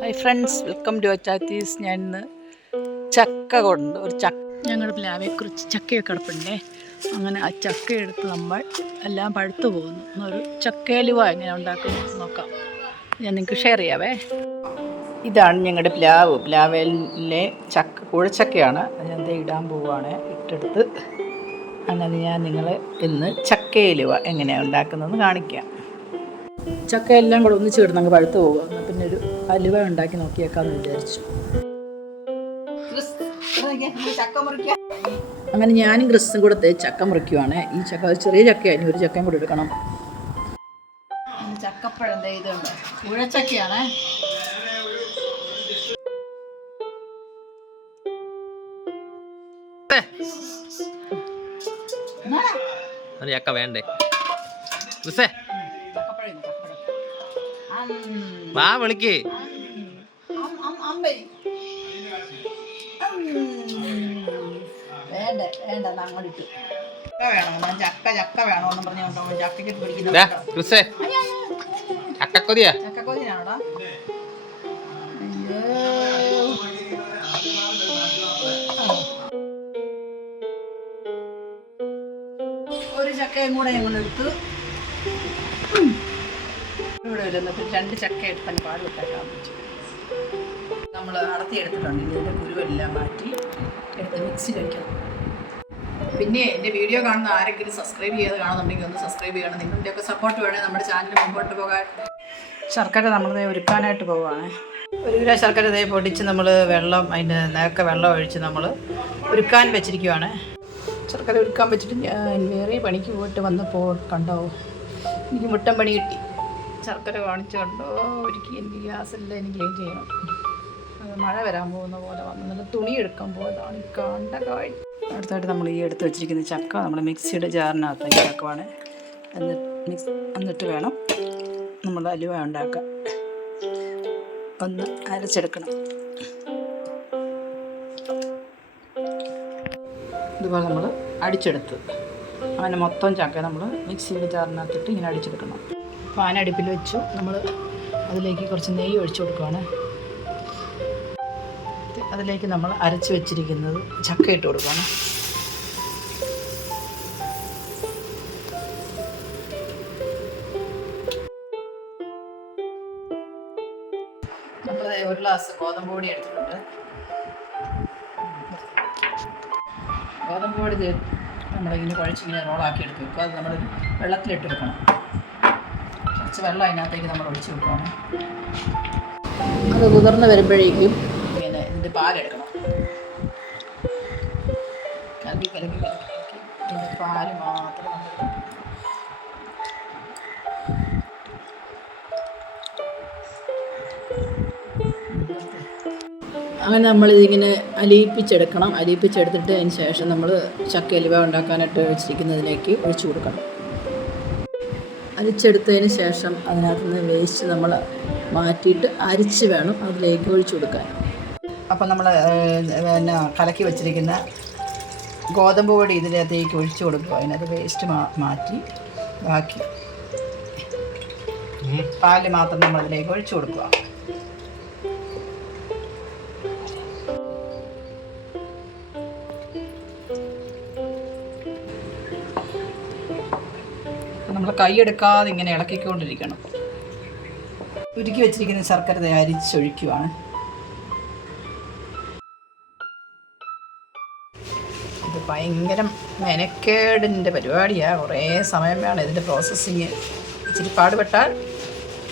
Hi friends welcome to Achatheez ഞാൻ ഇന്ന് ചക്ക കൊണ്ട് ഒരു ചക്ക ഞങ്ങളുടെ പ്ലാവെ കുറിച്ച് ചക്കയൊക്കെ കിടപ്പുണ്ടേ. അങ്ങനെ ആ ചക്ക എടുത്ത് നമ്മൾ എല്ലാം പഴുത്തു പോകുന്നു. എന്നൊരു ചക്കയലുവ എങ്ങനെ ഉണ്ടാക്കുന്നു നോക്കാം. ഞാൻ നിങ്ങൾക്ക് ഷെയർ ചെയ്യാവേ. ഇതാണ് ഞങ്ങളുടെ പ്ലാവ്. പ്ലാവേലിലെ ചക്ക കുഴച്ചക്കയാണ്. അത് ഞാൻ ദേ ഇടാൻ പോവുകയാണ്. ഇട്ടെടുത്ത് അങ്ങനെ ഞാൻ നിങ്ങളെ ഇന്ന് ചക്കയലുവ എങ്ങനെയാണ് ഉണ്ടാക്കുന്നതെന്ന് കാണിക്കാം. ചക്ക എല്ലാം കൂടെ ഒന്നിച്ച് കിടന്നങ്ങ് പഴുത്ത് പോകുക ഒരു അലുവ ഉണ്ടാക്കി നോക്കിയേക്കാന്ന് വിചാരിച്ചു. അങ്ങനെ ഞാനും ക്രിസ്തും കൂടെ ചക്ക മുറിക്കുവാണ്. ഈ ചക്ക ചെറിയ ചക്കയാണ് ഒരു ചക്കയും കൂടി എടുക്കണം. ചക്കപ്പഴം ദേ ഇതുണ്ട്. ഒരു ചക്ക വേണ്ടേ? വാ വിളിക്ക്. വേണ്ട വേണ്ട അങ്ങോട്ട് ചക്ക ചക്ക വേണമെന്ന് ചക്കയ്ക്ക് ചക്കക്കൊതിയാ? ഒരു ചക്കയും കൂടെ ഞങ്ങൾ എടുത്തു. ഇവിടെ വരുന്നപ്പോൾ രണ്ട് ചക്ക എടുത്താൽ തന്നെ പാട് വിട്ടേക്കാൻ പറ്റും നമ്മൾ അടത്തി എടുത്തിട്ടുണ്ട് ഇതിന്റെ കുരുവെല്ലാം മാറ്റി എടുത്ത് മിക്സിയിൽ വയ്ക്കണം പിന്നെ എന്റെ വീഡിയോ കാണുന്ന ആരെങ്കിലും സബ്സ്ക്രൈബ് ചെയ്യാതെ കാണുന്നുണ്ടെങ്കിൽ ഒന്ന് സബ്സ്ക്രൈബ് ചെയ്യണം. നിങ്ങളുടെയൊക്കെ സപ്പോർട്ട് വേണേൽ നമ്മുടെ ചാനൽ മുമ്പോട്ട് പോകാൻ. ശർക്കര നമ്മൾ ഒരുക്കാനായിട്ട് പോവുകയാണ് ഒരു കിലോ ശർക്കര ദേ പൊടിച്ച് നമ്മൾ വെള്ളം അതിന്റെ നേരൊക്കെ വെള്ളം ഒഴിച്ച് നമ്മൾ ഉരുക്കാൻ വെച്ചിരിക്കുവാണ്. ശർക്കര ഉരുക്കാൻ വെച്ചിട്ട് ഞാൻ വേറെ പണിക്ക് പോയിട്ട് വന്നപ്പോൾ കണ്ടോ എനിക്ക് മുട്ടൻ പണി കിട്ടി. ശർക്കര കാണിച്ച് കണ്ടോ ഒരുക്കി എനിക്ക് ഗ്യാസെല്ലാം എനിക്ക് ചെയ്യണം. മഴ വരാൻ പോകുന്ന പോലെ വന്നു. നല്ല തുണി എടുക്കാൻ പോയതാണ് ഈ കണ്ട കാഴ്ച. അടുത്തായിട്ട് നമ്മൾ ഈ എടുത്ത് വെച്ചിരിക്കുന്ന ചക്ക നമ്മൾ മിക്സിയുടെ ജാറിനകത്ത് ചക്കമാണ് എന്നിട്ട് മിക്സ് എന്നിട്ട് വേണം നമ്മൾ അലുവ ഉണ്ടാക്കാൻ. ഒന്ന് അരച്ചെടുക്കണം. ഇതുപോലെ നമ്മൾ അടിച്ചെടുത്ത്. അങ്ങനെ മൊത്തം ചക്ക നമ്മൾ മിക്സിയുടെ ജാറിനകത്തിട്ട് ഇങ്ങനെ അടിച്ചെടുക്കണം. പാൻ അടുപ്പിൽ വെച്ചു. നമ്മൾ അതിലേക്ക് കുറച്ച് നെയ്യ് ഒഴിച്ചു കൊടുക്കുകയാണ് അതിലേക്ക് നമ്മൾ അരച്ച് വെച്ചിരിക്കുന്നത് ചക്ക ഇട്ട് കൊടുക്കണം. നമ്മൾ ഒരു ഗ്ലാസ് ഗോതമ്പ് പൊടി എടുത്തിട്ടുണ്ട്. ഗോതമ്പ് പൊടി നമ്മളിങ്ങനെ കുഴച്ചിങ്ങനെ റോളാക്കി എടുത്ത് വെക്കുക അത് നമ്മൾ വെള്ളത്തിലിട്ട് വെക്കണം കുറച്ച് വെള്ളം അതിനകത്തേക്ക് നമ്മൾ ഒഴിച്ച് വെക്കുകയാണ് അത് കുതിർന്ന് വരുമ്പോഴേക്കും ഇതിന്റെ പാലെടുക്കണം. കലക്കി കലക്കി കലക്കി പാൽ മാത്രം അങ്ങനെ നമ്മൾ ഇതിങ്ങനെ അലിയിപ്പിച്ചെടുക്കണം. അലിയിപ്പിച്ചെടുത്തിട്ട് അതിന് ശേഷം നമ്മൾ ചക്ക അലുവ ഉണ്ടാക്കാനായിട്ട് വെച്ചിരിക്കുന്നതിലേക്ക് ഒഴിച്ചു കൊടുക്കണം. അരിച്ചെടുത്തതിന് ശേഷം അതിനകത്ത് നിന്ന് വേസ്റ്റ് നമ്മൾ മാറ്റിയിട്ട് അരിച്ച് വേണം അതിലേക്ക് ഒഴിച്ചു കൊടുക്കാൻ. അപ്പം നമ്മൾ പിന്നെ കലക്കി വെച്ചിരിക്കുന്ന ഗോതമ്പ് പൊടി ഇതിനകത്തേക്ക് ഒഴിച്ചു കൊടുക്കുക. അതിനകത്ത് വേസ്റ്റ് മാറ്റി ബാക്കി പാൽ മാത്രം നമ്മൾ അതിലേക്ക് ഒഴിച്ചു കൊടുക്കുക. നമ്മൾ കൈയെടുക്കാതെ ഇങ്ങനെ ഇളക്കിക്കൊണ്ടിരിക്കണം. ഉരുക്കി വെച്ചിരിക്കുന്ന ശർക്കര തയ്യാരിച്ചൊഴിക്കുവാണ് അരിച്ചൊഴിക്കുവാണ്. ഇത് ഭയങ്കര മെനക്കേടിന്റെ പരിപാടിയാണ് കുറേ സമയം വേണം ഇതിന്റെ പ്രോസസ്സിങ് ഇച്ചിരി പാടുപെട്ടാൽ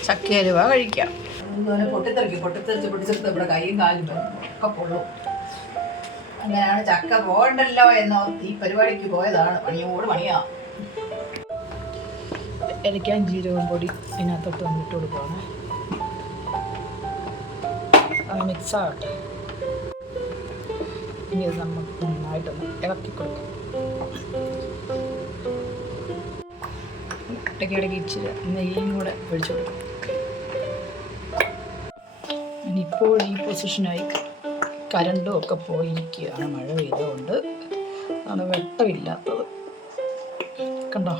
ചക്ക അലുവ കഴിക്കാം. പൊട്ടിത്തെറിക്കും പൊട്ടിത്തെറിച്ച് പിടിച്ചെടുത്ത് ഇവിടെ കൈയും കാലും ഒക്കെ പൊള്ളും. അങ്ങനെയാണ് ചക്ക പോകണ്ടല്ലോ എന്നോ ഈ പരിപാടിക്ക് പോയതാണ്. പണിയോട് പണിയാ. ഇലക്കാൻ ജീരകം പൊടി ഇതിനകത്തോട്ട് നമ്മൾ ഇട്ട് കൊടുക്കുകയാണ് മിക്സ് ആവട്ടെ. ഇനി ഇത് നമുക്ക് നന്നായിട്ടൊന്ന് ഇളക്കി കൊടുക്കാം. ഇടയ്ക്ക് ഇടയ്ക്ക് ഇച്ചിരി നെയ്യും കൂടെ ഒഴിച്ചു കൊടുക്കും. ഇനിയിപ്പോൾ ഈ പൊസിഷനായി കരണ്ടും ഒക്കെ പോയിരിക്കുകയാണ്. മഴ പെയ്തുകൊണ്ട് ആണ് വെട്ടമില്ലാത്തത്. കണ്ടോ?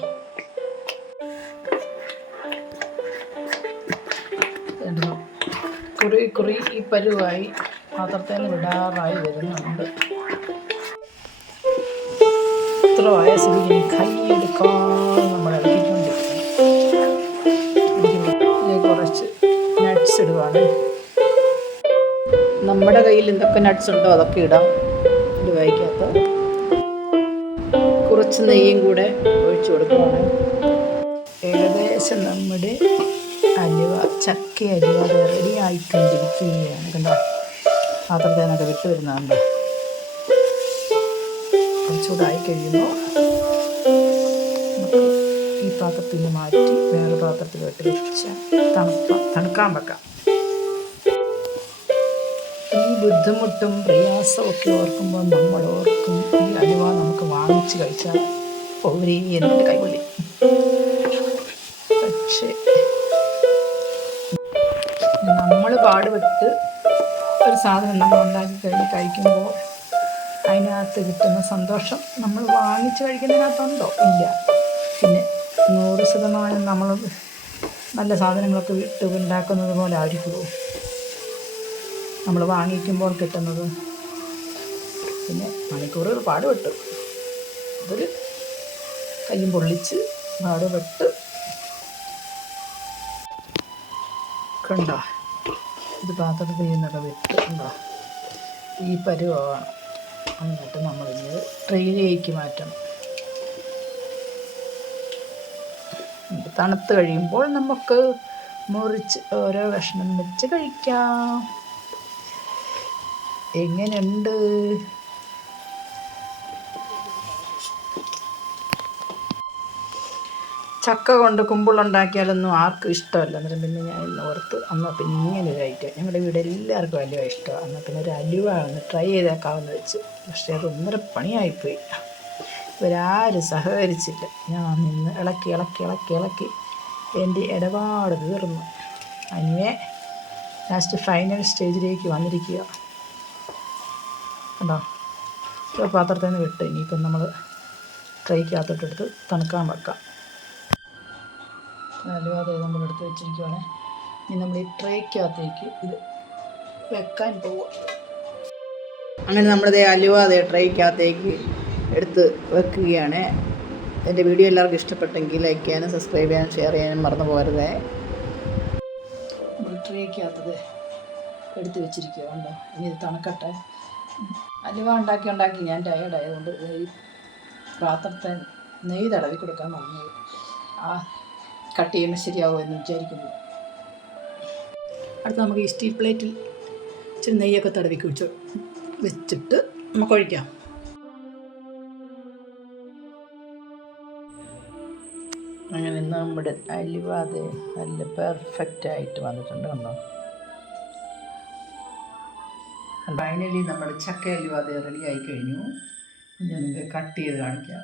കണ്ടോ? കുറി കുറി ഈ പരുവായി പാത്രത്തിൽ വിടാറായി വരുന്നുണ്ട്. എത്ര സ്ഥിതിക്ക് കൈയെടുക്കാൻ നമ്മൾ ഇളക്കിക്കൊണ്ടിരിക്കുന്നു ഇതിലേക്ക് കുറച്ച് നട്ട്സ് ഇടുവാണ്. നമ്മുടെ കയ്യിൽ എന്തൊക്കെ നട്ട്സ് ഉണ്ടോ അതൊക്കെ ഇടാം. ഇത് വായിക്കാത്ത. കുറച്ച് നെയ്യും കൂടെ ഒഴിച്ചു കൊടുക്കുവാണ്. ഏകദേശം നമ്മുടെ അലുവ ചക്ക അലുവ റെഡി ആയിക്കൊണ്ടിരിക്കുകയാണ്. കണ്ടോ? പാത്രത്തിൽ നിന്നൊക്കെ വിട്ട് വരുന്നതുണ്ടോ ചൂടായി കഴിയുമ്പോൾ ഈ പാത്രത്തിൽ നിന്ന് മാറ്റി വേറെ പാത്രത്തിലോട്ട് വെച്ച് തണുപ്പ തണുക്കാൻ വെക്കാം. ഈ ബുദ്ധിമുട്ടും പ്രയാസവും ഒക്കെ ഓർക്കുമ്പോൾ നമ്മൾ ഓർക്കും ഈ അലുവ നമുക്ക് വാങ്ങിച്ച് കഴിച്ചാൽ പോരേ എന്നിട്ട് കൈകൊള്ളി പക്ഷേ നമ്മൾ പാടുപെട്ട് ഒരു സാധനം നമ്മൾ ഉണ്ടാക്കി കഴിഞ്ഞ് കഴിക്കുമ്പോൾ അതിനകത്ത് കിട്ടുന്ന സന്തോഷം നമ്മൾ വാങ്ങിച്ച് കഴിക്കുന്നതിനകത്തുണ്ടോ? ഇല്ല. പിന്നെ നൂറ് ശതമാനം നമ്മൾ നല്ല സാധനങ്ങളൊക്കെ വിട്ട് ഉണ്ടാക്കുന്നത് പോലെ ആയിരിക്കുമോ നമ്മൾ വാങ്ങിക്കുമ്പോൾ കിട്ടുന്നത്. പിന്നെ മണിക്കൂറുകൾ പാടുപെട്ടു അതൊരു കയ്യും പൊള്ളിച്ച് പാടുപെട്ട് കണ്ടോ? ഇത് പാത്രത്തിൽ നിന്നൊക്കെ വിട്ട് ഈ പരുവാണ് എന്നിട്ട് നമ്മളിത് ട്രെയിലേക്ക് മാറ്റണം. തണുത്ത് കഴിയുമ്പോൾ നമുക്ക് മുറിച്ച് ഓരോ കഷ്ണം വെച്ച് കഴിക്കാം. എങ്ങനെയുണ്ട്? ചക്ക കൊണ്ട് കുമ്പിളുണ്ടാക്കിയാലൊന്നും ആർക്കും ഇഷ്ടമല്ല. അന്നേരം പിന്നെ ഞാൻ ഇന്ന് ഓർത്ത് അന്ന് പിന്നെ ഇങ്ങനെ ഒരു ഐറ്റം. ഞങ്ങളുടെ വീട് എല്ലാവർക്കും അലുവ ഇഷ്ടമാണ് എന്നാൽ പിന്നെ ഒരു അലുവ ഒന്ന് ട്രൈ ചെയ്തേക്കാമെന്ന് വെച്ച്. പക്ഷേ അത് ഒന്നര പണിയായിപ്പോയി. ഇവരാരും സഹകരിച്ചില്ല. ഞാൻ നിന്ന് ഇളക്കി ഇളക്കി ഇളക്കി ഇളക്കി എന്റെ ഇടപാട് തീർന്നു. അങ്ങനെ ലാസ്റ്റ് ഫൈനൽ സ്റ്റേജിലേക്ക് വന്നിരിക്കുക കണ്ടോ? പാത്രത്തിൽ നിന്ന് വിട്ട്. ഇനിയിപ്പം നമ്മൾ ട്രൈക്കകത്തോട്ടെടുത്ത് തണുക്കാൻ വെക്കാം. അലുവാതെ നമ്മൾ എടുത്ത് വെച്ചിരിക്കുവാണ്. ഇനി നമ്മൾ ഈ ട്രേക്കകത്തേക്ക് ഇത് വെക്കാൻ പോവുക അങ്ങനെ നമ്മുടെ അലുവാതെ ട്രേക്കകത്തേക്ക് എടുത്ത് വെക്കുകയാണ്. എന്റെ വീഡിയോ എല്ലാവർക്കും ഇഷ്ടപ്പെട്ടെങ്കിൽ ലൈക്ക് ചെയ്യാനും സബ്സ്ക്രൈബ് ചെയ്യാനും ഷെയർ ചെയ്യാനും മറന്നു പോകരുതേ. ട്രേക്കകത്തത് എടുത്ത് വെച്ചിരിക്കുക കണ്ടോ? ഇനി ഇത് തണുക്കട്ടെ. അലുവ ഉണ്ടാക്കി ഉണ്ടാക്കി ഞാൻ ടയേർഡായതുകൊണ്ട് ഈ പാത്രത്തെ നെയ്യ് തടവി കൊടുക്കാൻ മറന്നു ആ കട്ട് ചെയ്യുമ്പോൾ ശരിയാവും എന്ന് വിചാരിക്കുന്നു. അടുത്ത നമുക്ക് ഈ സ്റ്റീൽ പ്ലേറ്റിൽ ഇച്ചിരി നെയ്യൊക്കെ തടവിക്ക് വെച്ച് വെച്ചിട്ട് നമുക്ക് ഒഴിക്കാം. അങ്ങനെ നമ്മുടെ അലിവാതെ നല്ല പെർഫെക്റ്റ് ആയിട്ട് വന്നിട്ടുണ്ട് കണ്ടോ? ഫൈനലി നമ്മുടെ ചക്ക അലിവാതെ റെഡി ആയി കഴിഞ്ഞു. ഞാൻ കട്ട് ചെയ്ത് കാണിക്കാം.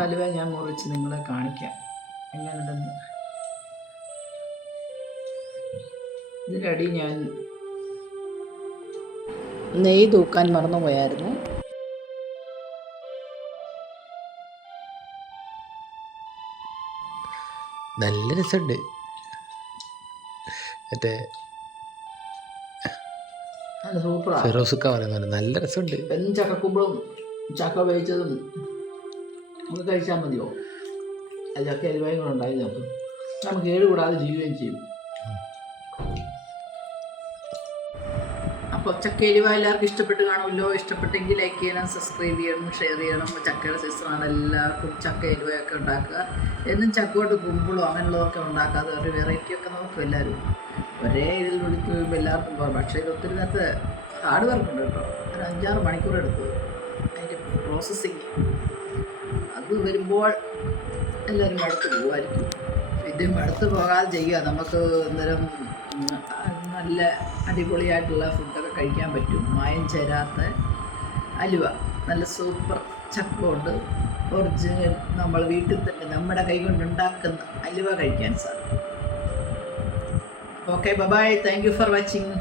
അലുവ ഞാൻ മുറിച്ച് നിങ്ങളെ കാണിക്കാം. എങ്ങനെയുണ്ടെന്ന്. ഇതിനടി ഞാൻ നെയ്യ് തൂക്കാൻ മറന്നുപോയായിരുന്നു. നല്ല രസമുണ്ട്. മറ്റേ സൂപ്പറാണ് ഫിറോസുക്ക പറയുന്ന നല്ല രസമുണ്ട്. ചക്കക്കുമ്പളും ചക്ക വേവിച്ചതും നമുക്ക് കഴിച്ചാൽ മതിയോ? അല്ല ചക്ക അലുവായും കൂടെ നമുക്ക്. ഏഴ് കൂടാതെ ജീവിക്കുകയും ചെയ്യും. അപ്പോൾ ചക്ക എരിവ എല്ലാവർക്കും ഇഷ്ടപ്പെട്ട് കാണുമല്ലോ. ഇഷ്ടപ്പെട്ടെങ്കിൽ ലൈക്ക് ചെയ്യണം സബ്സ്ക്രൈബ് ചെയ്യണം ഷെയർ ചെയ്യണം. ചക്കയുടെ സീസണാണ് എല്ലാവർക്കും ചക്ക എരിവയൊക്കെ ഉണ്ടാക്കുക. എന്നും ചക്കോട്ട് കുമ്പിളോ അങ്ങനെയുള്ളതൊക്കെ ഉണ്ടാക്കാതെ ഒരു വെറൈറ്റി ഒക്കെ നോക്കും എല്ലാവരും. ഒരേ ഇതിൽ വിളിക്കുമ്പോൾ എല്ലാവർക്കും പോകാം. പക്ഷേ ഒത്തിരി നേരത്തെ ഹാർഡ് വർക്ക് ഉണ്ട് കേട്ടോ. ഒരു അഞ്ചാറ് മണിക്കൂർ എടുത്തു. അതിന്റെ പ്രോസസ്സിങ് അത് വരുമ്പോൾ എല്ലാവരും അടുത്ത് പോകുമായിരിക്കും. പിന്നെ അടുത്ത് പോകാതെ ചെയ്യുക. നമുക്ക് അന്നേരം നല്ല അടിപൊളിയായിട്ടുള്ള ഫുഡൊക്കെ കഴിക്കാൻ പറ്റും. മായം ചേരാത്ത അലുവ. നല്ല സൂപ്പർ ചക്കമുണ്ട്. ഒറിജിനൽ നമ്മൾ വീട്ടിൽ തന്നെ നമ്മുടെ കൈ കൊണ്ടുണ്ടാക്കുന്ന അലുവ കഴിക്കാൻ സാധിക്കും. Okay bye bye thank you for watching